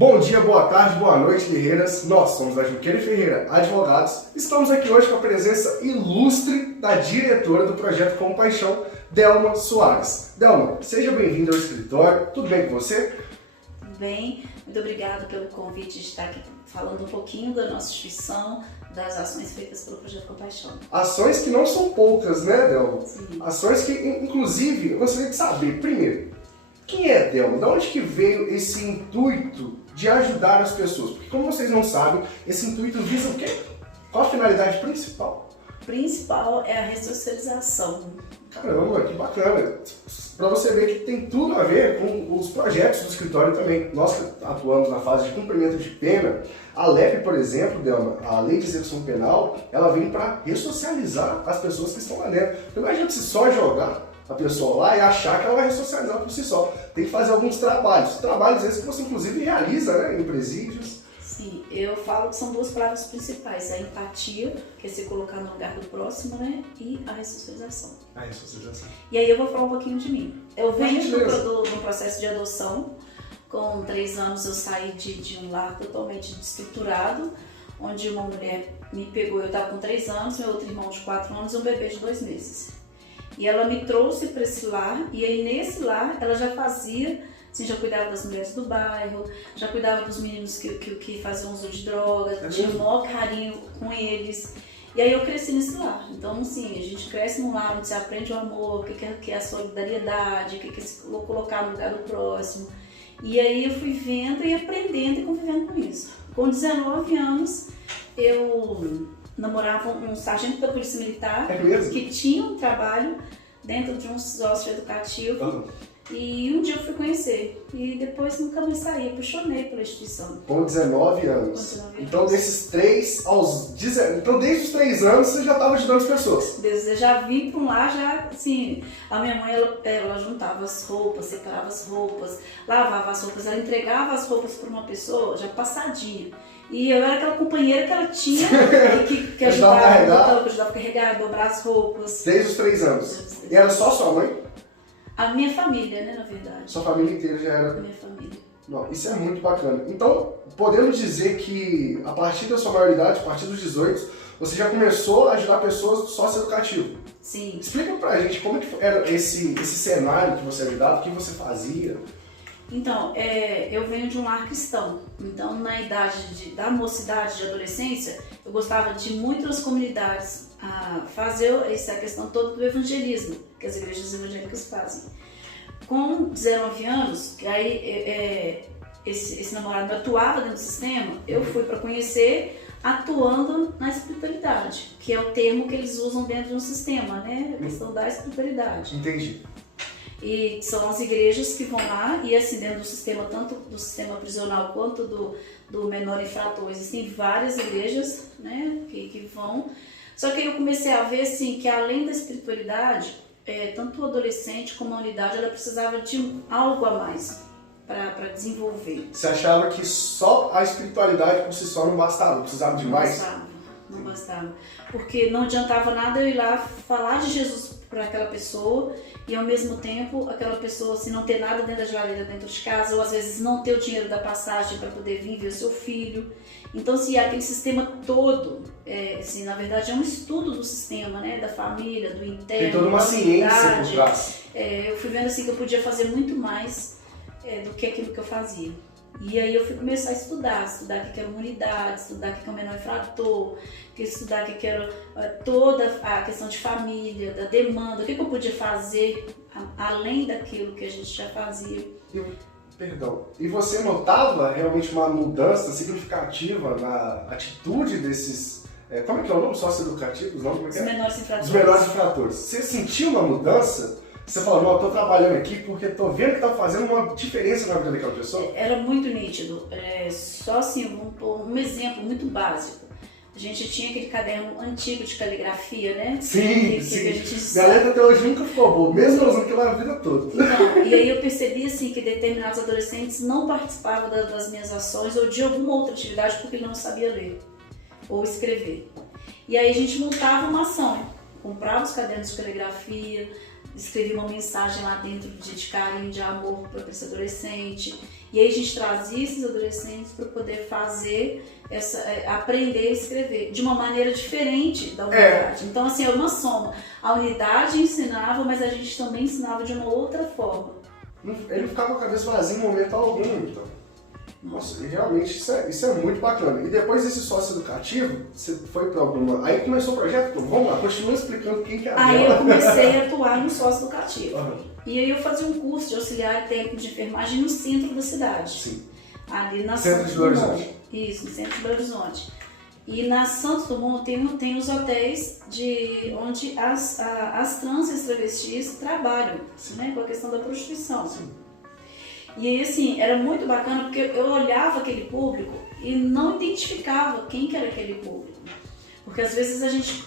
Bom dia, boa tarde, boa noite, guerreiras. Nós somos a Junqueira e Ferreira Advogados. Estamos aqui hoje com a presença ilustre da diretora do Projeto Compaixão, Delma Soares. Delma, seja bem-vinda ao escritório. Tudo bem com você? Tudo bem. Muito obrigada pelo convite de estar aqui falando um pouquinho da nossa instituição, das ações feitas pelo Projeto Compaixão. Ações que não são poucas, né, Delma? Sim. Ações que, inclusive, eu gostaria de saber, primeiro, quem é Delma? De onde que veio esse intuito de ajudar as pessoas? Porque, como vocês não sabem, esse intuito visa o quê? Qual a finalidade principal? O principal é a ressocialização. Caramba, que bacana! Para você ver que tem tudo a ver com os projetos do escritório também. Nós que atuamos na fase de cumprimento de pena, a LEP, por exemplo, Delma, a Lei de Execução Penal, ela vem para ressocializar as pessoas que estão lá dentro. Não adianta se só jogar a pessoa lá e achar que ela vai ressocializar por si só. Tem que fazer alguns trabalhos. Trabalhos esses que você, inclusive, realiza, né, em presídios. Sim, eu falo que são duas palavras principais. A empatia, que é se colocar no lugar do próximo, né? E a ressocialização. A ressocialização. E aí eu vou falar um pouquinho de mim. Eu venho gentileza. do processo de adoção. Com 3 anos eu saí de um lar totalmente desestruturado, onde uma mulher me pegou, eu estava com 3 anos, meu outro irmão de 4 anos e um bebê de 2 meses. E ela me trouxe para esse lar, e aí nesse lar ela já fazia, assim, já cuidava das mulheres do bairro, já cuidava dos meninos que faziam uso de drogas, tinha o maior carinho com eles. E aí eu cresci nesse lar. Então, assim, a gente cresce num lar onde você aprende o amor, o que é a solidariedade, o que é se colocar no lugar do próximo. E aí eu fui vendo e aprendendo e convivendo com isso. Com 19 anos, eu namorava um sargento da Polícia Militar que tinha um trabalho dentro de um socioeducativo. Uhum. E um dia eu fui conhecer. E depois nunca mais saí, apaixonei pela instituição. Com 19 anos. Com 19 Então, anos. desses 3 aos 19... Então, desde os 3 anos, você já estava ajudando as pessoas. Desde eu já vim para um lar, já, assim, a minha mãe, ela juntava as roupas, separava as roupas, lavava as roupas, ela entregava as roupas para uma pessoa já passadinha. E eu era aquela companheira que ela tinha, que ajudava a carregar, dobrar as roupas. Desde os 3 anos. E era só sua mãe? A minha família, né, na verdade. Sua família inteira já era... A minha família. Não, isso é muito bacana. Então, podemos dizer que a partir da sua maioridade, a partir dos 18, você já começou a ajudar pessoas do socioeducativo. Sim. Explica pra gente como que era esse cenário que você ajudava, o que você fazia. Então, eu venho de um lar cristão. Então, na idade da mocidade, de adolescência, eu gostava de muitas comunidades a fazer essa questão toda do evangelismo, que as igrejas evangélicas fazem. Com 19 anos, que aí esse namorado atuava dentro do sistema, eu fui para conhecer atuando na espiritualidade, que é o termo que eles usam dentro de um sistema, né? A questão da espiritualidade. Entendi. E são as igrejas que vão lá, e assim, dentro do sistema, tanto do sistema prisional quanto do menor infrator, existem várias igrejas, né, que vão. Só que aí eu comecei a ver, assim, que além da espiritualidade, tanto o adolescente como a unidade, ela precisava de algo a mais para desenvolver. Você achava que só a espiritualidade por si só não bastava, precisava de mais? Não bastava. Porque não adiantava nada eu ir lá falar de Jesus para aquela pessoa e ao mesmo tempo aquela pessoa assim, não ter nada dentro da geladeira dentro de casa, ou às vezes não ter o dinheiro da passagem para poder vir ver o seu filho. Então, se aquele sistema todo, assim, na verdade é um estudo do sistema, né, da família, do interno, tem toda uma ciência por trás. Eu fui vendo assim que eu podia fazer muito mais do que aquilo que eu fazia. E aí eu fui começar a estudar o que era uma unidade, estudar o que é o menor infrator, estudar o que era toda a questão de família, da demanda, o que eu podia fazer além daquilo que a gente já fazia. Perdão. E você notava realmente uma mudança significativa na atitude desses... como é que é o nome? Socioeducativos? Não? Como é que é? Os menores infratores. Os menores infratores. Você sentiu uma mudança? Você falou, não, eu tô trabalhando aqui porque tô vendo que tá fazendo uma diferença na vida daquela pessoa? Era muito nítido. Só assim, um exemplo muito básico. A gente tinha aquele caderno antigo de caligrafia, né? Sim, sim. Que a gente... Galera até hoje nunca ficou boa, mesmo usando aquilo a vida toda. Então, e aí eu percebi assim, que determinados adolescentes não participavam das minhas ações ou de alguma outra atividade porque ele não sabia ler ou escrever. E aí a gente montava uma ação, comprava os cadernos de caligrafia, escrevi uma mensagem lá dentro de carinho, de amor para esse adolescente. E aí a gente trazia esses adolescentes para poder fazer aprender a escrever de uma maneira diferente da unidade. Então, assim, é uma soma. A unidade ensinava, mas a gente também ensinava de uma outra forma. Ele ficava com a cabeça vazia em momento algum, então. Nossa, e realmente isso é muito bacana. E depois desse sócio educativo, você foi para alguma... Aí começou o projeto? Vamos lá, continua explicando quem que é a Aí Bela. eu comecei a atuar no sócio educativo. E aí eu fazia um curso de auxiliar técnico de enfermagem no centro da cidade. Sim. Ali na Centro de Belo Horizonte. Isso, no centro de Belo Horizonte. E na Santos Dumont tem os hotéis onde as trans e as travestis trabalham, né, com a questão da prostituição. Sim. E aí, assim, era muito bacana porque eu olhava aquele público e não identificava quem que era aquele público. Porque às vezes a gente,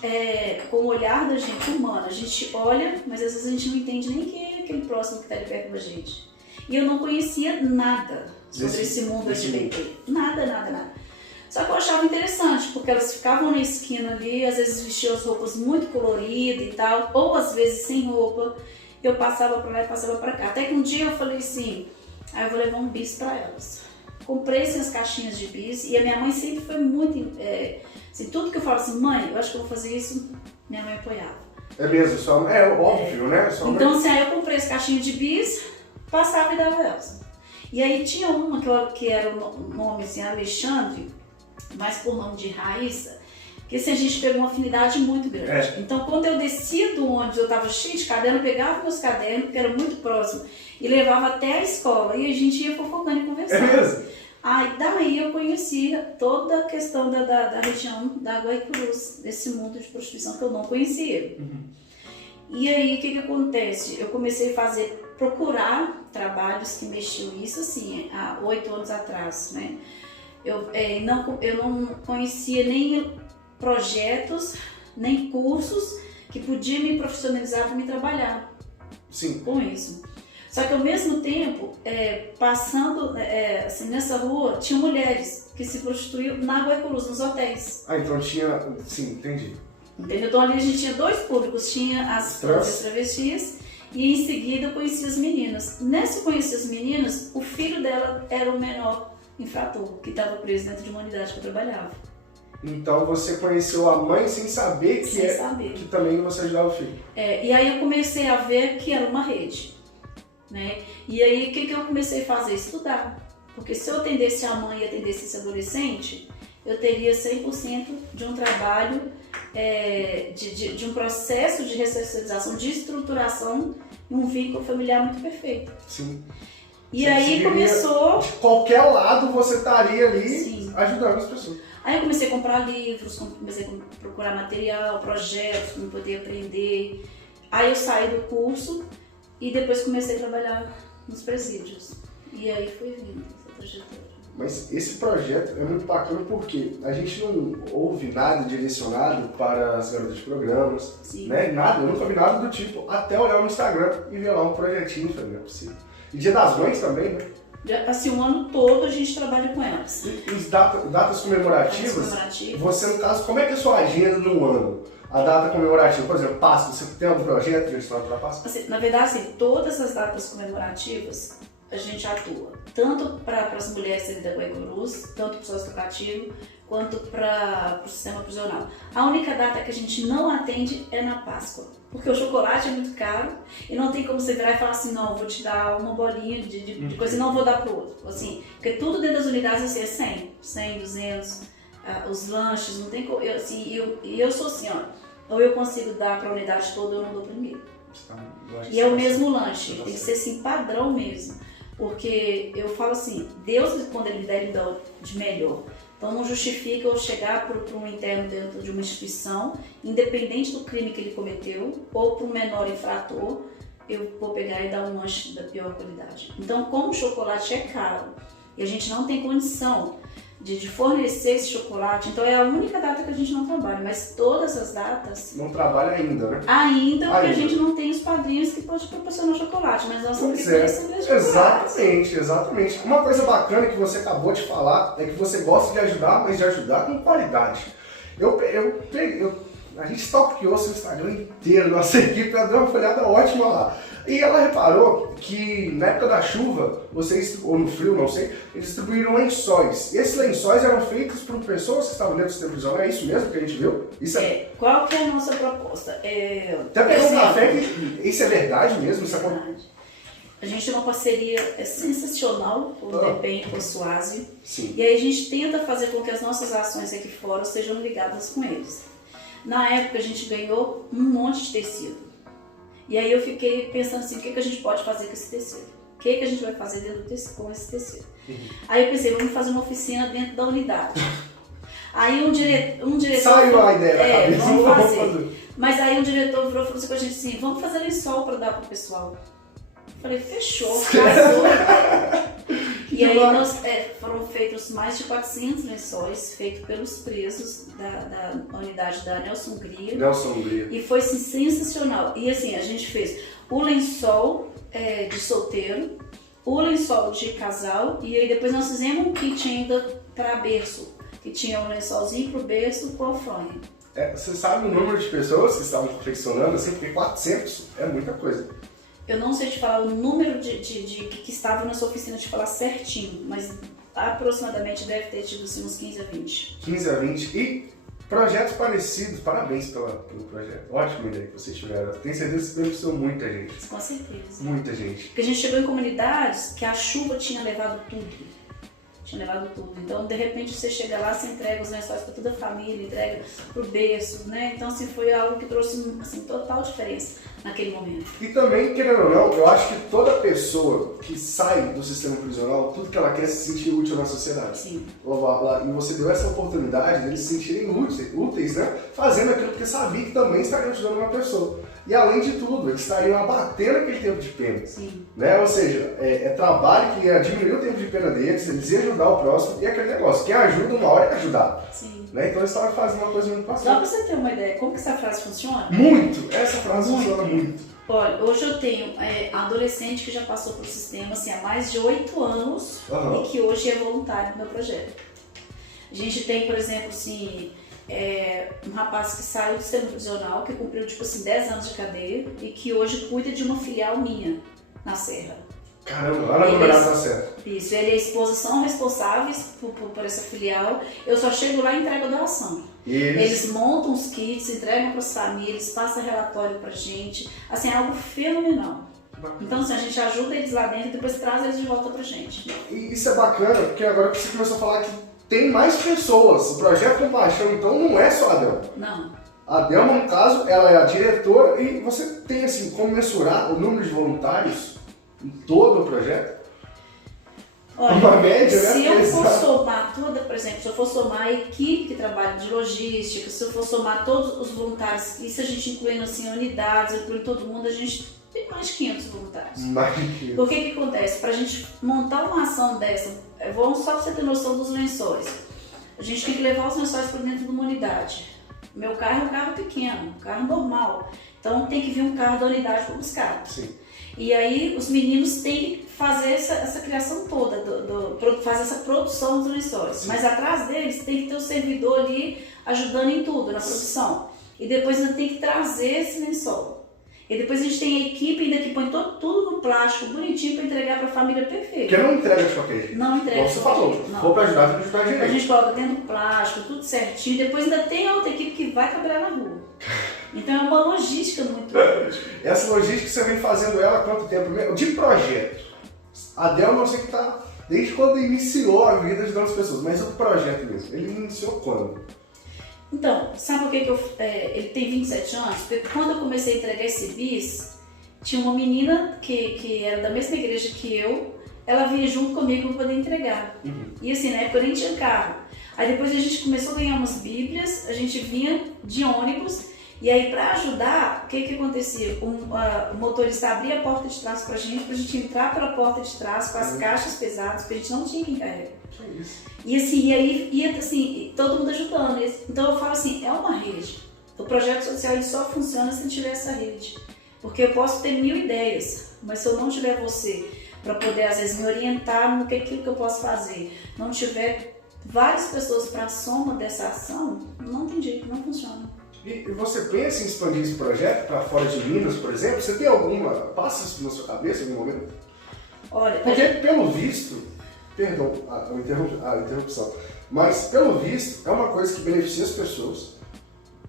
com o olhar da gente humana, a gente olha, mas às vezes a gente não entende nem quem é aquele próximo que está ali perto da gente. E eu não conhecia nada sobre esse mundo LGBT. Nada. Só que eu achava interessante, porque elas ficavam na esquina ali, às vezes vestiam as roupas muito coloridas e tal, ou às vezes sem roupa. Eu passava pra lá e passava pra cá. Até que um dia eu falei assim, eu vou levar um bis pra elas. Comprei essas caixinhas de bis e a minha mãe sempre foi muito... assim, tudo que eu falo assim, mãe, eu acho que eu vou fazer isso, minha mãe apoiava. É mesmo, é óbvio, né? Então, assim, aí eu comprei as caixinhas de bis, passava e dava elas. E aí tinha uma que era o nome assim, Alexandre, mas por nome de Raíssa, que assim, a gente pegou uma afinidade muito grande. Então, quando eu descia do ônibus, eu estava cheio de caderno, eu pegava meus cadernos, que era muito próximo, e levava até a escola, e a gente ia fofocando e conversando. É mesmo? Aí daí eu conhecia toda a questão da região da Guaicurus, desse mundo de prostituição que eu não conhecia. E aí o que acontece? Eu comecei a procurar trabalhos que mexiam isso assim, há 8 anos atrás, né? Eu não conhecia nem projetos, nem cursos que podiam me profissionalizar para me trabalhar. Sim. Com isso. Só que ao mesmo tempo, passando assim, nessa rua, tinha mulheres que se prostituíam na Guaicurus, nos hotéis. Então tinha... Sim, entendi. Entendeu? Então ali a gente tinha 2 públicos, tinha as travestis e em seguida eu conhecia as meninas. Nessa eu conhecia as meninas, o filho dela era o menor infrator, que estava preso dentro de uma unidade que eu trabalhava. Então você conheceu a mãe sem saber que também você ajudava o filho. E aí eu comecei a ver que era uma rede. Né? E aí o que eu comecei a fazer? Estudar. Porque se eu atendesse a mãe e atendesse esse adolescente, eu teria 100% de um trabalho, de um processo de ressocialização, de estruturação e um vínculo familiar muito perfeito. Sim. E aí começou... De qualquer lado você estaria ali Sim. ajudando as pessoas. Aí eu comecei a comprar livros, comecei a procurar material, projetos, para poder aprender. Aí eu saí do curso e depois comecei a trabalhar nos presídios. E aí foi vindo essa trajetória. Mas esse projeto é muito bacana porque a gente não ouve nada direcionado para as garotas de programas, né? Nada, eu nunca vi nada do tipo, até olhar no Instagram e ver lá um projetinho, e falei, não é possível. E Dia das Mães também, né? Assim, o ano todo a gente trabalha com elas. E datas comemorativas, você no caso, como é que é a sua agenda no ano? A data comemorativa, por exemplo, Páscoa, você tem algum projeto direcionado para Páscoa? Assim, na verdade, assim, todas as datas comemorativas a gente atua. Tanto para as mulheres da Guaicurus, tanto para o sócio educativo, quanto para o sistema prisional. A única data que a gente não atende é na Páscoa. Porque o chocolate é muito caro e não tem como você virar e falar assim, não, vou te dar uma bolinha de coisa e não vou dar pro outro. Assim, porque tudo dentro das unidades assim, é 100, 200, os lanches, não tem como. Eu sou assim, ó, ou eu consigo dar para a unidade toda ou eu não dou primeiro. E é o mesmo lanche, tem que ser assim, padrão mesmo. Porque eu falo assim, Deus, quando Ele me dá de melhor. Então não justifica eu chegar para um interno dentro de uma instituição, independente do crime que ele cometeu, ou para um menor infrator, eu vou pegar e dar um lanche da pior qualidade. Então, como o chocolate é caro e a gente não tem condição de fornecer esse chocolate, então é a única data que a gente não trabalha, mas todas as datas... Não trabalha ainda, né? Ainda, porque a gente não tem os padrinhos que podem proporcionar chocolate, mas nós somos especialistas de chocolate. Exatamente. Uma coisa bacana que você acabou de falar é que você gosta de ajudar, mas de ajudar com qualidade. a gente stalkeou seu Instagram inteiro, nossa equipe, ela deu uma folhada ótima lá. E ela reparou que na época da chuva, vocês, ou no frio, não sei, eles distribuíram lençóis. E esses lençóis eram feitos por pessoas que estavam dentro do sistema prisional, é isso mesmo que a gente viu? Isso Qual que é a nossa proposta? Até pegou um café que isso é verdade mesmo? Isso é verdade. A gente tem uma parceria sensacional com o DEPEN e com a SUASI. Sim. E aí a gente tenta fazer com que as nossas ações aqui fora sejam ligadas com eles. Na época a gente ganhou um monte de tecido. E aí eu fiquei pensando assim, o que a gente pode fazer com esse tecido? O que a gente vai fazer dentro com esse tecido? Aí eu pensei, vamos fazer uma oficina dentro da unidade. Aí um diretor... Saiu a ideia da cabeça. Vamos fazer. Mas aí um diretor virou e falou assim com a gente assim, vamos fazer lençol para dar pro pessoal. Eu falei, fechou, casou. E aí foram feitos mais de 400 lençóis, feitos pelos presos da unidade da Nelson Hungria. E foi assim, sensacional. E assim, a gente fez o lençol de solteiro, o lençol de casal, e aí depois nós fizemos um kit ainda para berço, que tinha um lençolzinho pro berço com alfândega. Você sabe o número de pessoas que estavam confeccionando assim? Porque 400 é muita coisa. Eu não sei te falar o número de que estavam nessa oficina, te falar certinho, mas aproximadamente deve ter tido assim, uns 15 a 20. 15 a 20 e projetos parecidos, parabéns pelo projeto. Ótima ideia que vocês tiveram. Tenho certeza que beneficiou muita gente. Com certeza. Muita gente. Porque a gente chegou em comunidades que a chuva tinha levado tudo. Então, de repente, você chega lá, você entrega os lençóis para toda a família, entrega pro berço, né? Então, assim, foi algo que trouxe, assim, total diferença naquele momento. E também, querendo ou não, eu acho que toda pessoa que sai do sistema prisional, tudo que ela quer é se sentir útil na sociedade. Sim. E você deu essa oportunidade deles se sentirem úteis, né? Fazendo aquilo que sabia que também estaria ajudando uma pessoa. E além de tudo, eles estariam abatendo aquele tempo de pena. Sim. Né? Ou seja, é trabalho que ia diminuir o tempo de pena deles, eles iam ajudar o próximo, e aquele negócio, quem ajuda uma hora é ajudar. Sim. Né? Então eles estavam fazendo uma coisa muito Só bacana. para você ter uma ideia, como que essa frase funciona? Muito! Essa frase funciona muito. Olha, hoje eu tenho adolescente que já passou pelo sistema assim, há mais de 8 anos e que hoje é voluntário do meu projeto. A gente tem, por exemplo, assim, um rapaz que saiu do sistema prisional, que cumpriu tipo assim, 10 anos de cadeia e que hoje cuida de uma filial minha na Serra. Caramba, lá na Governador da Serra. Isso, ele e a esposa são responsáveis por essa filial. Eu só chego lá e entrego a doação. Eles montam os kits, entregam para as famílias, passam relatório pra gente. Assim, é algo fenomenal. Então, assim, a gente ajuda eles lá dentro e depois traz eles de volta pra gente. E isso é bacana, porque agora você começou a falar que tem mais pessoas. O Projeto Compaixão, então, não é só a Delma. Não. A Delma, no caso, ela é a diretora e você tem, assim, como mensurar o número de voluntários em todo o projeto? Olha, uma média, né? Se eu for somar toda, por exemplo, se eu for somar a equipe que trabalha de logística, se eu for somar todos os voluntários, isso a gente incluindo assim, unidades, incluindo todo mundo, a gente tem mais de 500 voluntários. Mais de 500. Por que acontece? Para a gente montar uma ação dessa, vamos só para você ter noção dos lençóis. A gente tem que levar os lençóis para dentro de uma unidade. Meu carro é um carro pequeno, um carro normal. Então tem que vir um carro da unidade para buscar. Sim. E aí os meninos têm que fazer essa criação toda, fazer essa produção dos lençóis. Sim. Mas atrás deles tem que ter o servidor ali ajudando em tudo, na produção. E depois ainda tem que trazer esse lençol. E depois a gente tem a equipe ainda que põe tudo no plástico, bonitinho, para entregar para a família perfeita. Porque não entrega de qualquer jeito. Não entrega de qualquer jeito. Não. Vou para ajudar, tem que ajudar direito. A gente coloca dentro do plástico, tudo certinho. Depois ainda tem a outra equipe que vai trabalhar na rua. Então é uma logística muito grande. Essa logística você vem fazendo ela há quanto tempo? De projeto. A Delma eu sei que está desde quando iniciou a vida ajudando as pessoas, mas o projeto mesmo, ele iniciou quando? Então, sabe por que ele tem 27 anos? Porque quando eu comecei a entregar esse bis, tinha uma menina que era da mesma igreja que eu, ela vinha junto comigo para poder entregar. Uhum. E assim, na época eu nem tinha carro. Aí depois a gente começou a ganhar umas bíblias, a gente vinha de ônibus, e aí para ajudar, o que acontecia? O motorista abria a porta de trás pra gente entrar pela porta de trás com as caixas pesadas, porque a gente não tinha quem carregar. E assim, e aí ia assim, todo mundo ajudando. Então eu falo assim, é uma rede. O projeto social ele só funciona se tiver essa rede. Porque eu posso ter 1000 ideias, mas se eu não tiver você para poder às vezes me orientar no que é aquilo que eu posso fazer, não tiver várias pessoas para a soma dessa ação, não tem jeito, não funciona. E você pensa em expandir esse projeto para fora de Minas, por exemplo? Você tem alguma... Passa isso na sua cabeça em algum momento? Olha, porque pelo visto... Perdão a interrupção. Mas pelo visto é uma coisa que beneficia as pessoas.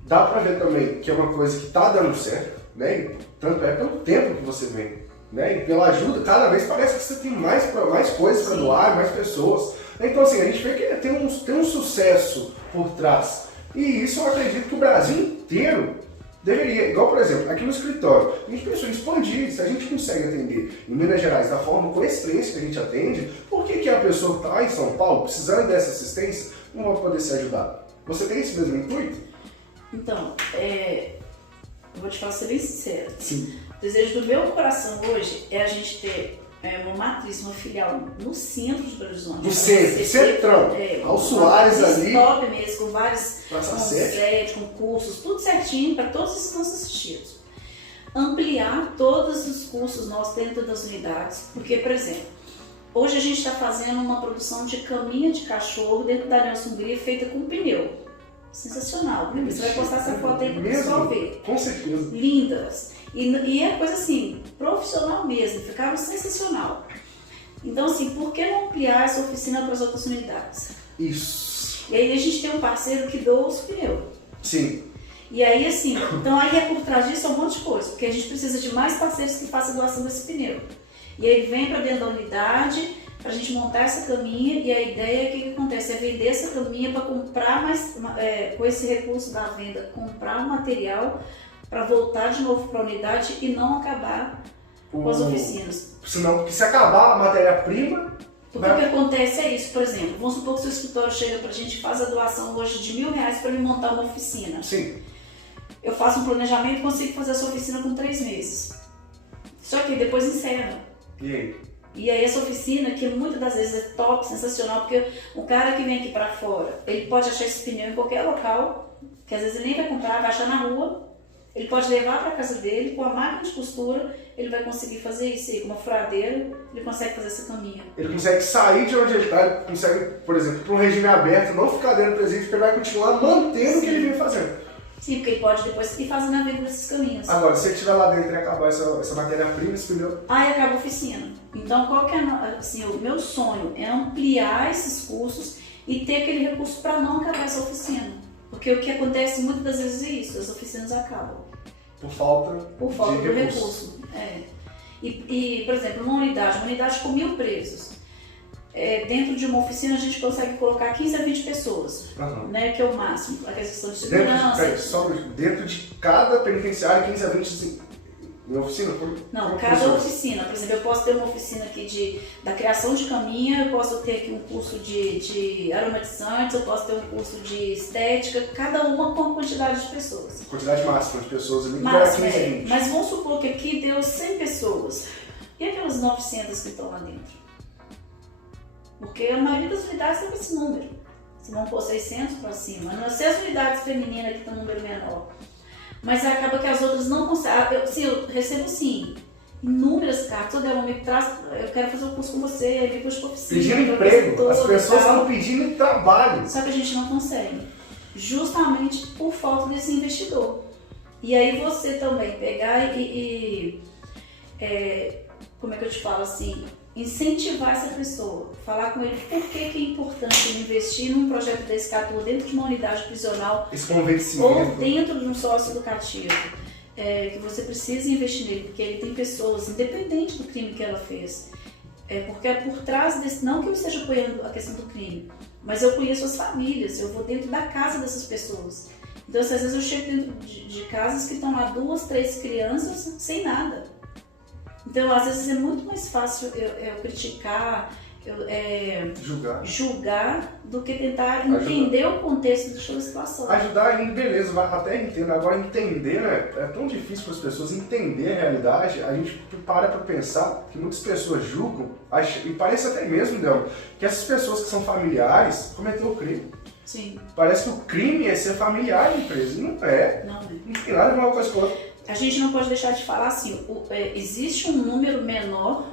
Dá para ver também que é uma coisa que está dando certo, né? Tanto é pelo tempo que você vem, né? E pela ajuda, cada vez parece que você tem mais coisas para doar, mais pessoas. Então assim, a gente vê que tem um sucesso por trás. E isso eu acredito que o Brasil inteiro deveria. Igual, por exemplo, aqui no escritório, a gente pensou em expandir. Se a gente consegue atender em Minas Gerais da forma, com a excelência que a gente atende, por que a pessoa que está em São Paulo, precisando dessa assistência, não vai poder ser ajudada? Você tem esse mesmo intuito? Então, eu vou te falar, ser bem sincera. Sim. O desejo do meu coração hoje é a gente ter uma matriz, uma filial no centro de Belo Horizonte. No centrão, ao Soares ali. Top mesmo, com vários sede, com cursos, tudo certinho para todos os nossos assistidos. Ampliar todos os cursos nossos dentro das unidades, porque, por exemplo, hoje a gente está fazendo uma produção de caminha de cachorro dentro da Nelson Hungria feita com pneu. Sensacional, você vai postar essa foto aí para o pessoal ver. Com certeza. Lindas. E é coisa assim, profissional mesmo, ficaram sensacional. Então assim, por que não ampliar essa oficina para as outras unidades? Isso. E aí a gente tem um parceiro que doa os pneus. Sim. E aí assim, então aí por trás disso é um monte de coisa, porque a gente precisa de mais parceiros que façam doação desse pneu. E aí ele vem para dentro da unidade, para a gente montar essa caminha, e a ideia é que o que acontece é vender essa caminha para comprar mais, com esse recurso da venda, comprar o material para voltar de novo para a unidade e não acabar com as oficinas. Senão, porque se acabar a matéria-prima... Porque o que acontece é isso, por exemplo, vamos supor que o seu escritório chega para a gente e faz a doação hoje de R$1.000 para me montar uma oficina. Sim. Eu faço um planejamento e consigo fazer essa oficina com 3 meses. Só que depois encerra. E aí? E aí essa oficina, que muitas das vezes é top, sensacional, porque o cara que vem aqui para fora, ele pode achar esse pneu em qualquer local, que às vezes ele nem vai comprar, vai achar na rua, ele pode levar para casa dele, com a máquina de costura, ele vai conseguir fazer isso aí, com uma furadeira, ele consegue fazer essa caminha. Ele consegue sair de onde ele está, ele consegue, por exemplo, para um regime aberto, não ficar dentro do presídio, porque ele vai continuar mantendo o que ele vem fazendo. Sim, porque ele pode depois ir fazendo a venda desses caminhos. Agora, se ele estiver lá dentro e acabar essa matéria-prima, esse pneu... Aí acaba a oficina. Então, qual que é assim, o meu sonho é ampliar esses cursos e ter aquele recurso para não acabar essa oficina. Porque o que acontece muitas das vezes é isso, as oficinas acabam. Por falta do recurso. E, por exemplo, uma unidade com 1.000 presos. Dentro de uma oficina a gente consegue colocar 15 a 20 pessoas, né, que é o máximo, a questão de segurança. Dentro de cada penitenciário, 15 a 20 em oficina? Não, cada oficina. Por exemplo, eu posso ter uma oficina aqui da criação de caminha, eu posso ter aqui um curso de aromatizantes, eu posso ter um curso de estética, cada uma com a quantidade de pessoas. Quantidade máxima de pessoas ali, máxima, 15 a 20. Mas vamos supor que aqui deu 100 pessoas. E aquelas 900 que estão lá dentro? Porque a maioria das unidades tem esse número. Se não for 600 para cima. A não ser as unidades femininas que tem um número menor. Mas acaba que as outras não conseguem. Eu recebo sim inúmeras cartas. Toda me traz, eu quero fazer um curso com você, me puxa para oficina. Pedindo emprego. As pessoas estão pedindo trabalho. Só que a gente não consegue. Justamente por falta desse investidor. E aí você também pegar como é que eu te falo assim? Incentivar essa pessoa, falar com ele por que é importante ele investir num projeto desse que atua dentro de uma unidade prisional ou dentro de um sócio educativo, que você precisa investir nele, porque ele tem pessoas, independente do crime que ela fez, porque é por trás desse, não que eu esteja apoiando a questão do crime, mas eu conheço as famílias, eu vou dentro da casa dessas pessoas. Então, às vezes eu chego dentro de casas que estão lá 2, 3 crianças sem nada. Então, às vezes é muito mais fácil eu criticar, julgar, do que tentar entender o contexto da situação. Ajudar, beleza, até entendo. Agora, entender, né? É tão difícil para as pessoas entender a realidade. A gente para pensar que muitas pessoas julgam, e parece até mesmo, Delma, que essas pessoas que são familiares cometeram o crime. Sim. Parece que o crime é ser familiar de empresa. Não é. Não tem nada de uma coisa com a outra. A gente não pode deixar de falar assim, existe um número menor,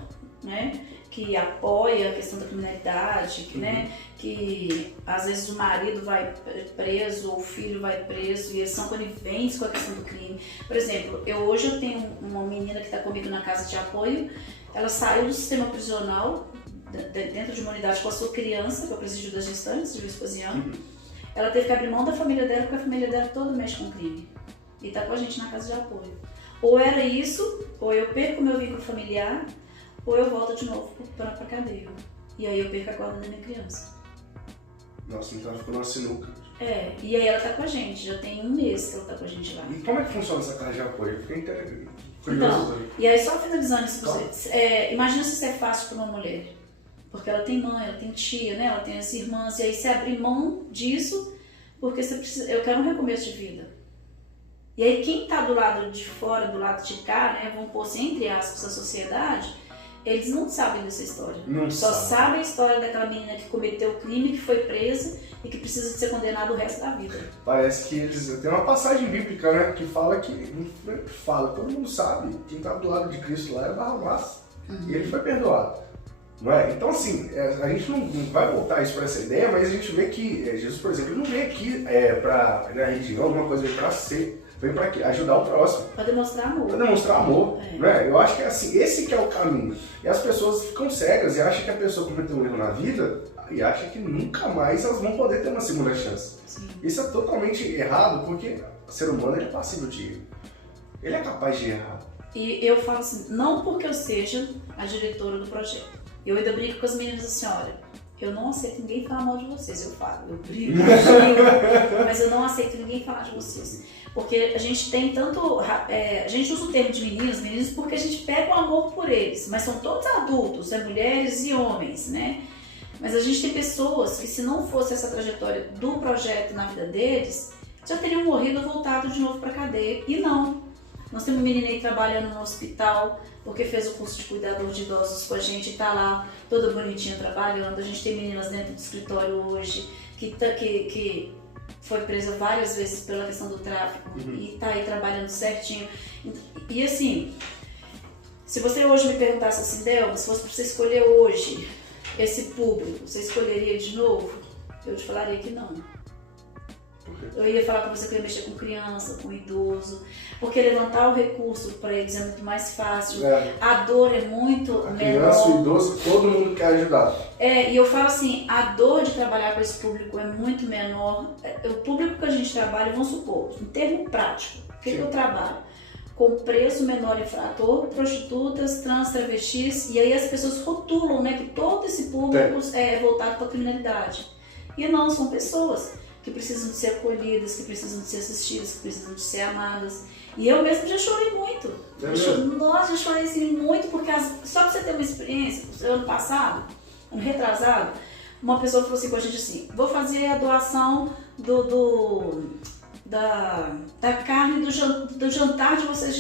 né, que apoia a questão da criminalidade, que, né, que às vezes o marido vai preso ou o filho vai preso e eles são coniventes com a questão do crime. Por exemplo, hoje eu tenho uma menina que está comigo na casa de apoio, ela saiu do sistema prisional, dentro de uma unidade com a sua criança, que é o presídio das gestantes de Vespasiano. Ela teve que abrir mão da família dela, porque a família dela toda mexe com crime. E está com a gente na casa de apoio. Ou era isso, ou eu perco meu vínculo familiar, ou eu volto de novo para a cadeia. E aí eu perco a guarda da minha criança. Nossa, então ela ficou numa sinuca. E aí ela está com a gente, já tem 1 mês que ela está com a gente lá. E como é que funciona essa casa de apoio? Eu fiquei curioso. Então, e aí só finalizando isso, imagina se isso é fácil para uma mulher. Porque ela tem mãe, ela tem tia, né? Ela tem as irmãs, e aí você abrir mão disso, porque você precisa, eu quero um recomeço de vida. E aí quem está do lado de fora, do lado de cá, né, vão pôr entre aspas a sociedade, eles não sabem dessa história. Só sabem a história daquela menina que cometeu o crime, que foi presa e que precisa de ser condenada o resto da vida. Parece que eles tem uma passagem bíblica, né, que fala todo mundo sabe, quem estava do lado de Cristo lá era Barrabás. E ele foi perdoado. Não é? Então, assim, a gente não vai voltar isso para essa ideia, mas a gente vê que Jesus, por exemplo, ele não veio aqui para na religião, alguma coisa, veio para ser, veio para ajudar o próximo. Para demonstrar amor. Para demonstrar amor. Né? Eu acho que assim, esse que é o caminho. E as pessoas ficam cegas e acham que a pessoa cometeu um erro na vida e acha que nunca mais elas vão poder ter uma segunda chance. Sim. Isso é totalmente errado, porque o ser humano ele é passível de erro. Ele é capaz de errar. E eu falo assim, não porque eu seja a diretora do projeto. Eu ainda brinco com as meninas assim, olha, eu não aceito ninguém falar mal de vocês, eu falo, eu brigo, mas eu não aceito ninguém falar de vocês. Porque a gente tem tanto, a gente usa o termo de meninos porque a gente pega o amor por eles, mas são todos adultos, mulheres e homens, né? Mas a gente tem pessoas que se não fosse essa trajetória do projeto na vida deles, já teriam morrido ou voltado de novo para a cadeia, e não. Nós temos uma menina aí trabalhando no hospital, porque fez o curso de cuidador de idosos com a gente e está lá toda bonitinha trabalhando. A gente tem meninas dentro do escritório hoje que foi presa várias vezes pela questão do tráfico e está aí trabalhando certinho. E assim, se você hoje me perguntasse assim, Delma, se fosse para você escolher hoje esse público, você escolheria de novo? Eu te falaria que não. Eu ia falar para você que eu ia mexer com criança, com idoso, porque levantar o recurso para eles é muito mais fácil, a dor é muito menor. Criança, o idoso, todo mundo quer ajudar. E eu falo assim, a dor de trabalhar com esse público é muito menor. O público que a gente trabalha, vamos supor, em termo prático, o que eu trabalho? Com preço menor infrator, prostitutas, trans, travestis, e aí as pessoas rotulam, né, que todo esse público é voltado para a criminalidade. E não, são pessoas que precisam de ser acolhidas, que precisam de ser assistidas, que precisam de ser amadas. E eu mesmo já chorei muito. Já chorei assim, muito, porque só pra você ter uma experiência, ano passado, ano retrasado, uma pessoa falou assim com a gente assim, vou fazer a doação da carne do jantar de vocês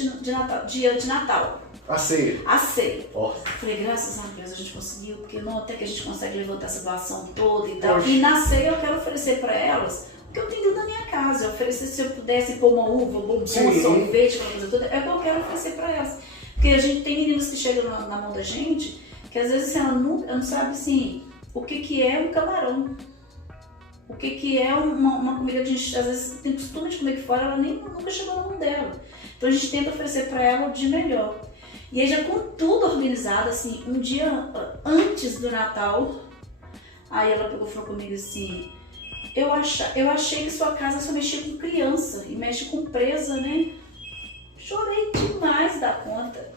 dia de Natal. A ceia. Falei, graças a Deus a gente conseguiu, porque não até que a gente consegue levantar essa doação toda e tal. E na ceia eu quero oferecer para elas o que eu tenho dentro da minha casa. Eu oferecer, se eu pudesse pôr uma uva, bombom, sorvete, aquela coisa toda, é o que eu quero oferecer para elas. Porque a gente tem meninas que chegam na mão da gente, que às vezes assim, ela não sabe assim, o que é um camarão. O que é uma comida que a gente às vezes tem costume de comer aqui fora, ela nunca chegou na mão dela. Então a gente tenta oferecer para ela o de melhor. E aí já com tudo organizado, assim, um dia antes do Natal, aí ela pegou e falou comigo assim, eu achei que sua casa só mexia com criança e mexe com presa, né? Chorei demais da conta.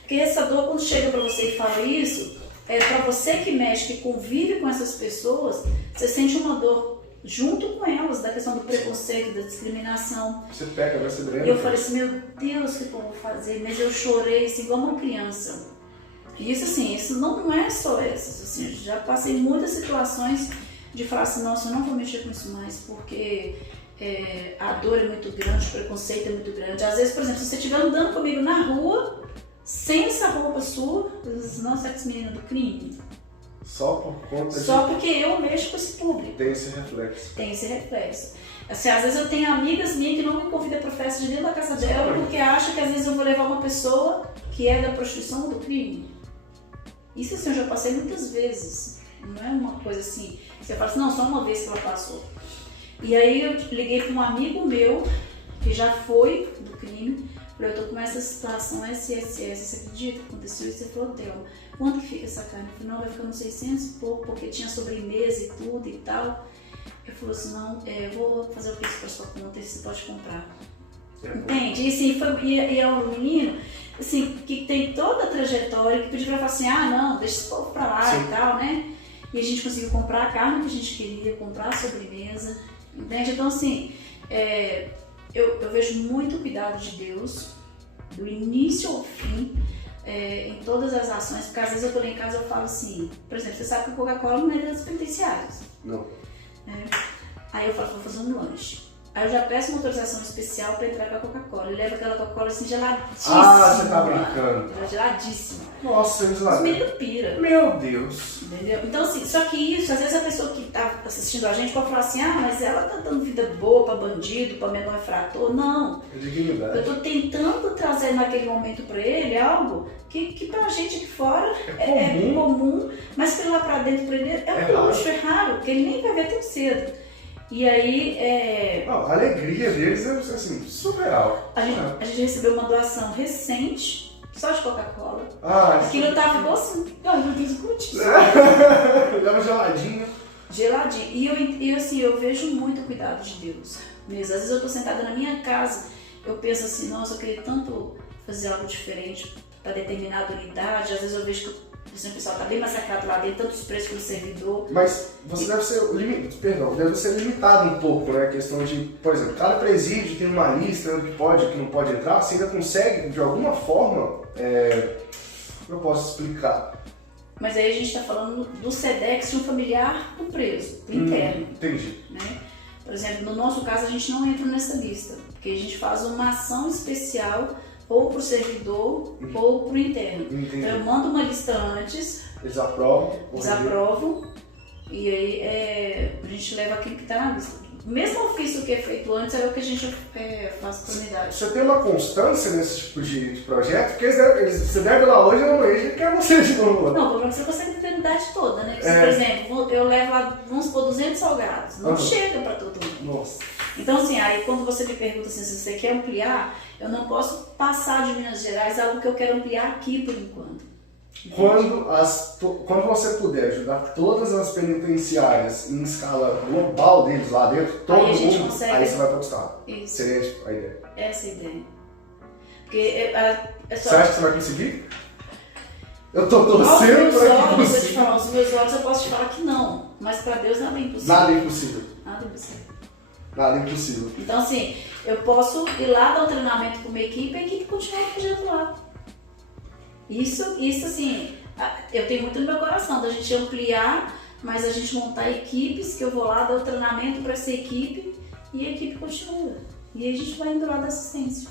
Porque essa dor, quando chega pra você e fala isso, pra você que mexe, que convive com essas pessoas, você sente uma dor junto com elas, da questão do preconceito, da discriminação. Você pega, vai ser breve. E eu falei assim, meu Deus, o que eu vou fazer? Mas eu chorei assim, igual uma criança. E isso assim, isso não é só essas, assim, eu já passei muitas situações de falar assim, nossa, eu não vou mexer com isso mais, porque a dor é muito grande, o preconceito é muito grande. Às vezes, por exemplo, se você estiver andando comigo na rua, sem essa roupa sua, nossa, essa menina do crime. Só por conta Só porque eu mexo com esse público. Tem esse reflexo. Tem esse reflexo. Assim, às vezes eu tenho amigas minhas que não me convidam para festa de dentro da casa dela porque acham que às vezes eu vou levar uma pessoa que é da prostituição ou do crime. Isso assim, eu já passei muitas vezes. Não é uma coisa assim, você fala assim, não, só uma vez que ela passou. E aí eu liguei para um amigo meu, que já foi do crime, falei, eu tô com essa situação SSS, você acredita que aconteceu isso? Ele falou, Thelma, quanto que fica essa carne? Eu falei, não, vai ficar uns 600 e pouco, porque tinha sobremesa e tudo e tal. Ele falou assim, não, eu vou fazer o pix para sua conta e você pode comprar. Entende? E, assim, e é um menino assim, que tem toda a trajetória, que pediu pra falar assim, ah não, deixa esse povo pra lá e tal, né? E a gente conseguiu comprar a carne que a gente queria, comprar a sobremesa, entende? Então assim, eu vejo muito cuidado de Deus, do início ao fim, em todas as ações, porque às vezes eu tô lá em casa e eu falo assim, por exemplo, você sabe que a Coca-Cola não é das penitenciárias. Não. Aí eu falo, vou fazer um lanche. Aí eu já peço uma autorização especial para entrar com a Coca-Cola. Ele leva aquela Coca-Cola assim geladíssima. Ah, você tá brincando. Geladíssima. Nossa, Os meninos piram. Meu Deus. Entendeu? Então assim, só que isso, às vezes a pessoa que tá assistindo a gente pode falar assim, ah, mas ela tá dando vida boa para bandido, para menor infrator. Não. É dignidade. Eu tô tentando trazer naquele momento para ele algo que pra gente aqui fora é comum, mas que lá pra dentro pra ele é um luxo, é raro, que ele nem vai ver tão cedo. E aí, a alegria deles é assim, surreal. A gente recebeu uma doação recente, só de Coca-Cola. Aquilo tava igual assim, não tem escute. Leva geladinho. Geladinho. E assim, eu vejo muito cuidado de Deus mesmo. Às vezes eu tô sentada na minha casa, eu penso assim, nossa, eu queria tanto fazer algo diferente para determinada unidade. Às vezes eu vejo que o pessoal está bem massacrado lá dentro, tantos preços pelo servidor. Mas você deve ser limitado um pouco, né? A questão de, por exemplo, cada presídio tem uma lista do que pode e que não pode entrar. Você ainda consegue, de alguma forma, como eu posso explicar? Mas aí a gente está falando do SEDEX de um familiar do preso, do interno. Entendi. Né? Por exemplo, no nosso caso a gente não entra nessa lista, porque a gente faz uma ação especial ou para o servidor ou para o interno. Entendi. Então eu mando uma lista antes, eles aprovam, e aí a gente leva aquilo que está na lista. O mesmo ofício que é feito antes é o que a gente faz para a unidade. Você tem uma constância nesse tipo de projeto? Porque você deve ir lá hoje, amanhã ele quer você de novo. Não, o problema é que você consegue ter a unidade toda, né? Porque, por exemplo, eu levo lá, vamos supor, 200 salgados. Não chega para todo mundo. Nossa. Então, assim, aí quando você me pergunta assim, se você quer ampliar, eu não posso passar de Minas Gerais algo que eu quero ampliar aqui por enquanto. Quando você puder ajudar todas as penitenciárias em escala global deles lá dentro, todo aí a gente mundo, consegue... aí você vai para o estado. Isso. Seria a ideia. Essa é a ideia. Porque só... Você acha que você vai conseguir? Eu tô torcendo para que consiga. Os meus olhos eu posso te falar que não, mas para Deus nada é impossível. Nada é impossível. Nada é impossível. Nada é impossível. Então, assim, eu posso ir lá dar um treinamento com uma equipe e a equipe continuar o projeto lá. Isso assim, eu tenho muito no meu coração, da gente ampliar, mas a gente montar equipes que eu vou lá dar o treinamento para essa equipe e a equipe continua. E aí a gente vai indo lá da assistência.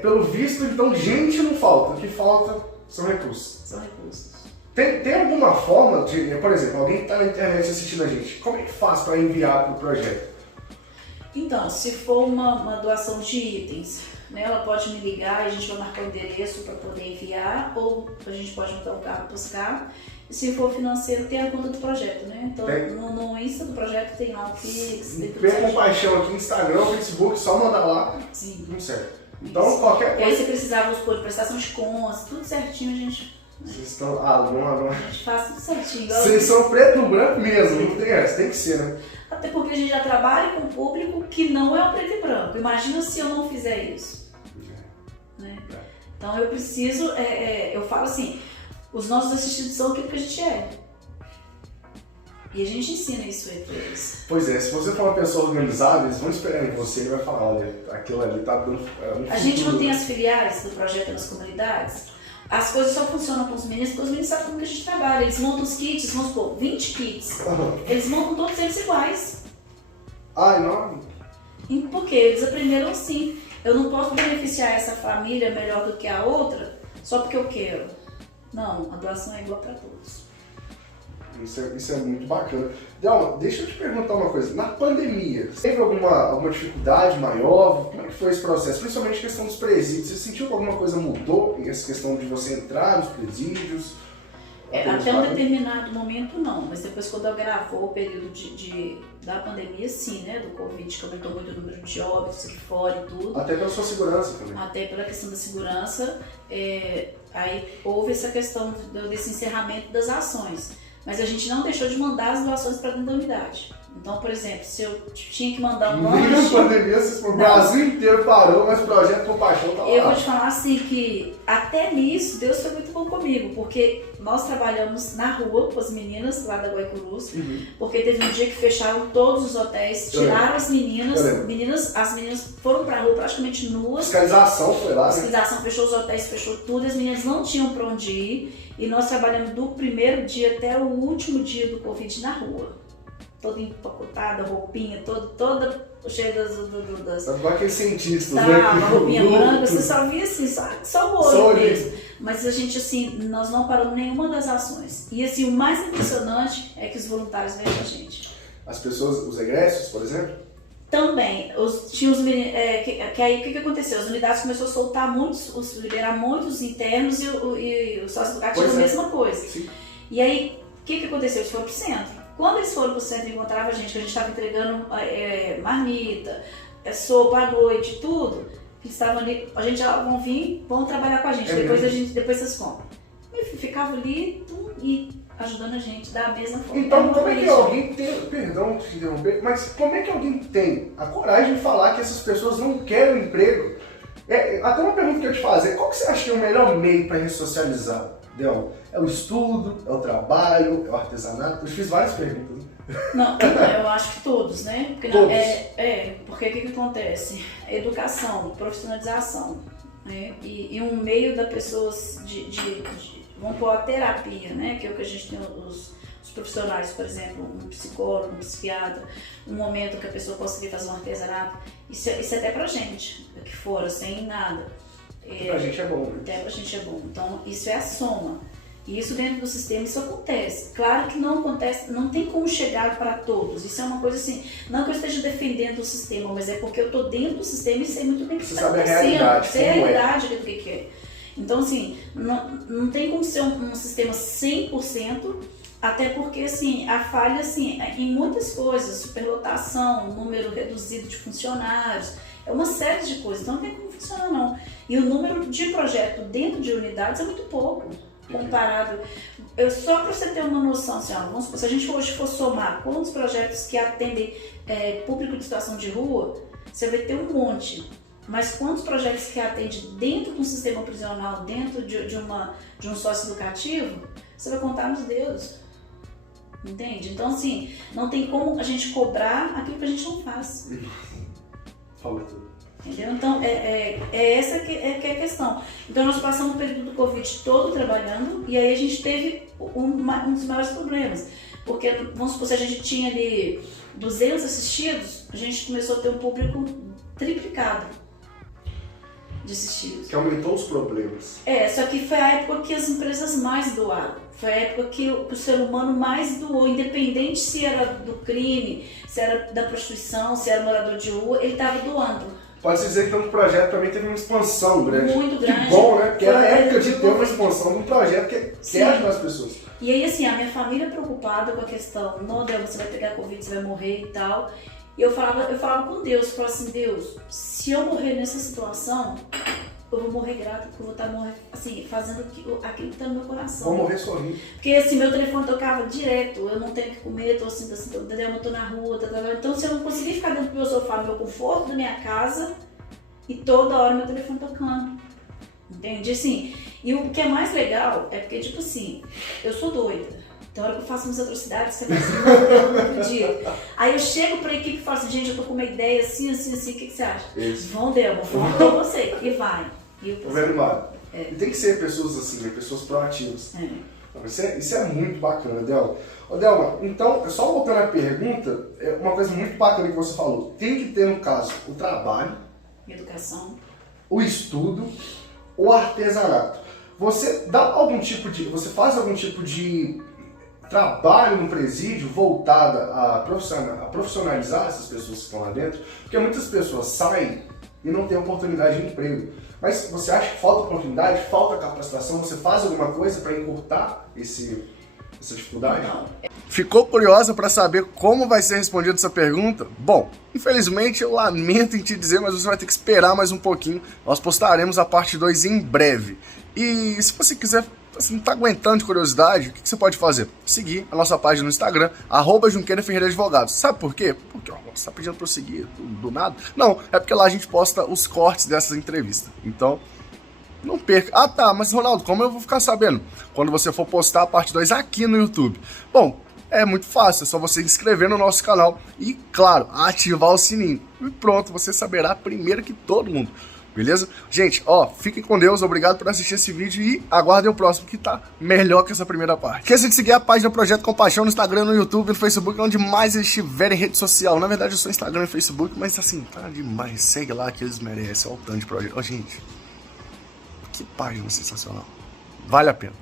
Pelo visto, então, gente não falta. O que falta são recursos. São recursos. Tem alguma forma de, por exemplo, alguém que está na internet assistindo a gente, como é que faz para enviar para o projeto? Então, se for uma doação de itens, né, ela pode me ligar e a gente vai marcar o endereço para poder enviar, ou a gente pode mandar um carro buscar. E se for financeiro, tem a conta do projeto, né? Então, no Insta do projeto tem lá o Pix. Tem compaixão aqui, Instagram, Facebook, só mandar lá. Sim. Tudo certo. Então, qualquer coisa. E aí, se precisar, vamos supor, de prestação de contas, tudo certinho, a gente... Vocês estão... não. A gente faz tudo certinho. Vocês são preto no branco mesmo, não tem essa, tem que ser, né? Até porque a gente já trabalha com um público que não é o preto e branco. Imagina se eu não fizer isso. Né? Então eu preciso, eu falo assim, os nossos assistidos são aquilo que a gente é. E a gente ensina isso aí pra eles. Pois é, se você for uma pessoa organizada, eles vão esperar em você e vai falar, olha, aquilo ali tá dando A gente não tem as filiais do projeto nas comunidades. As coisas só funcionam com os meninos, porque os meninos sabem como que a gente trabalha. Eles montam os kits, vamos supor, 20 kits. Eles montam todos eles iguais. Não? Porque eles aprenderam assim. Eu não posso beneficiar essa família melhor do que a outra só porque eu quero. Não, a doação é igual para todos. Isso é muito bacana. Delma, deixa eu te perguntar uma coisa. Na pandemia, teve alguma dificuldade maior? Como é que foi esse processo? Principalmente a questão dos presídios. Você sentiu que alguma coisa mudou em essa questão de você entrar nos presídios? Até um determinado momento não, mas depois quando agravou o período da pandemia, sim, né, do Covid, que aumentou muito o número de óbitos aqui fora e tudo. Até pela sua segurança também. Até pela questão da segurança, aí houve essa questão desse encerramento das ações. Mas a gente não deixou de mandar as doações para dentro da unidade. Então, por exemplo, se eu tinha que mandar um lanche... Nem na pandemia, o Brasil inteiro parou, mas o projeto Compaixão tá lá. Eu vou te falar assim que até nisso Deus foi muito bom comigo, porque nós trabalhamos na rua com as meninas lá da Guaicurus, porque teve um dia que fecharam todos os hotéis, tiraram as meninas, as meninas foram pra rua praticamente nuas. Fiscalização foi lá, né? Fiscalização fechou os hotéis, fechou tudo, as meninas não tinham pra onde ir, e nós trabalhamos do primeiro dia até o último dia do Covid na rua. Toda empacotada, roupinha, toda cheia das... Sabe igual aqueles cientistas, tá, né? Uma roupinha branca, você só via assim, só o olho mesmo. Mas a gente, assim, nós não paramos nenhuma das ações. E assim, o mais impressionante é que os voluntários vêm com a gente. As pessoas, os egressos, por exemplo? Também, tinha os meninos, que aí o que aconteceu? As unidades começaram a soltar muitos, liberar muitos internos e o sócio educativo a mesma coisa. Sim. E aí, o que aconteceu? Eles foram pro centro. Quando eles foram pro centro e encontravam a gente, que a gente estava entregando marmita, sopa à noite, tudo, eles estavam ali, a gente já vão vir, vão trabalhar com a gente, depois vocês compram. E ficava ali e ajudando a gente da mesma forma. Então, como é que alguém tem, perdão te interromper, mas como é que alguém tem a coragem de falar que essas pessoas não querem um emprego? Até uma pergunta que eu te fazer, qual que você acha que é o melhor meio para ressocializar, Del? É o estudo, é o trabalho, é o artesanato? Eu fiz várias perguntas. Não, eu acho que todos, né? Porque todos. Porque o que acontece? Educação, profissionalização, né? E um meio da pessoas vamos pôr a terapia, né? Que é o que a gente tem os profissionais, por exemplo, um psicólogo, um psiquiatra, um momento que a pessoa possa vir fazer um artesanato. Isso é até pra gente, aqui fora, sem nada. Pra gente é bom. Né? Até pra gente é bom. Então, isso é a soma. E isso dentro do sistema, isso acontece. Claro que não acontece, não tem como chegar para todos. Isso é uma coisa assim, não que eu esteja defendendo o sistema, mas é porque eu estou dentro do sistema e sei muito bem o que está acontecendo. Sei a realidade do que é. Então, assim, não tem como ser um sistema 100%, até porque, assim, a falha, assim, em muitas coisas, superlotação, número reduzido de funcionários, é uma série de coisas, então não tem como funcionar, não. E o número de projetos dentro de unidades é muito pouco. Comparado, só para você ter uma noção, assim, ó, vamos supor, se a gente hoje for somar quantos projetos que atendem público de situação de rua, você vai ter um monte, mas quantos projetos que atendem dentro de um sistema prisional, dentro de um sócio educativo, você vai contar nos dedos, entende? Então, assim, não tem como a gente cobrar aquilo que a gente não faz. Falou tudo. Entendeu? Então, essa que é a questão. Então, nós passamos o período do Covid todo trabalhando e aí a gente teve um dos maiores problemas. Porque, vamos supor, se a gente tinha ali 200 assistidos, a gente começou a ter um público triplicado de assistidos. Que aumentou os problemas. Só que foi a época que as empresas mais doaram. Foi a época que o ser humano mais doou, independente se era do crime, se era da prostituição, se era morador de rua, ele estava doando. Pode-se dizer que o projeto também teve uma expansão grande. Muito grande. Que bom, né? Porque era a época de ter uma expansão de um projeto que quer ajudar as pessoas. E aí, assim, a minha família preocupada com a questão, não, Deus, você vai pegar Covid, você vai morrer e tal. E eu falava com Deus, eu falava assim, Deus, se eu morrer nessa situação, eu vou morrer grata, porque eu vou estar assim, fazendo aquilo que está no meu coração. Vou morrer sorrindo. Porque assim, meu telefone tocava direto, eu não tenho o que comer, tô assim, eu tô na rua, então se eu não conseguir ficar dentro do meu sofá, no meu conforto da minha casa, e toda hora meu telefone tocando. Entende? Assim, e o que é mais legal é porque, tipo assim, eu sou doida. Então, a hora que eu faço umas atrocidades, você fala assim, não acredito. Aí eu chego pra equipe e falo assim, gente, eu tô com uma ideia assim, assim, assim, o que você acha? Isso. Vão, Delma, vão com você. E vai. E eu velho E tem que ser pessoas assim, né? Pessoas proativas. Isso é muito bacana, Delma. Ô, Delma, então, só voltando à pergunta, uma coisa muito bacana que você falou. Tem que ter, no caso, o trabalho, educação, o estudo, o artesanato. Você faz algum tipo de trabalho no presídio voltada a profissionalizar essas pessoas que estão lá dentro? Porque muitas pessoas saem e não tem oportunidade de emprego. Mas você acha que falta oportunidade, falta capacitação? Você faz alguma coisa para encurtar essa dificuldade? Não. Ficou curiosa para saber como vai ser respondida essa pergunta? Bom, infelizmente eu lamento em te dizer, mas você vai ter que esperar mais um pouquinho. Nós postaremos a parte 2 em breve. E se você quiser, você não está aguentando de curiosidade, o que você pode fazer? Seguir a nossa página no Instagram, @JunqueiraFerreiraAdvogados. Sabe por quê? Porque você está pedindo para eu seguir do nada? Não, é porque lá a gente posta os cortes dessas entrevistas. Então, não perca. Ah tá, mas Ronaldo, como eu vou ficar sabendo? Quando você for postar a parte 2 aqui no YouTube. Bom, é muito fácil, é só você se inscrever no nosso canal e, claro, ativar o sininho. E pronto, você saberá primeiro que todo mundo. Beleza? Gente, ó, fiquem com Deus, obrigado por assistir esse vídeo e aguardem o próximo que tá melhor que essa primeira parte. Esqueça de seguir a página Projeto Compaixão no Instagram, no YouTube, no Facebook, onde mais eles estiverem em rede social. Na verdade eu sou Instagram e Facebook, mas assim, tá demais. Segue lá que eles merecem, olha o tanto de projeto. Ó, gente, que página sensacional. Vale a pena.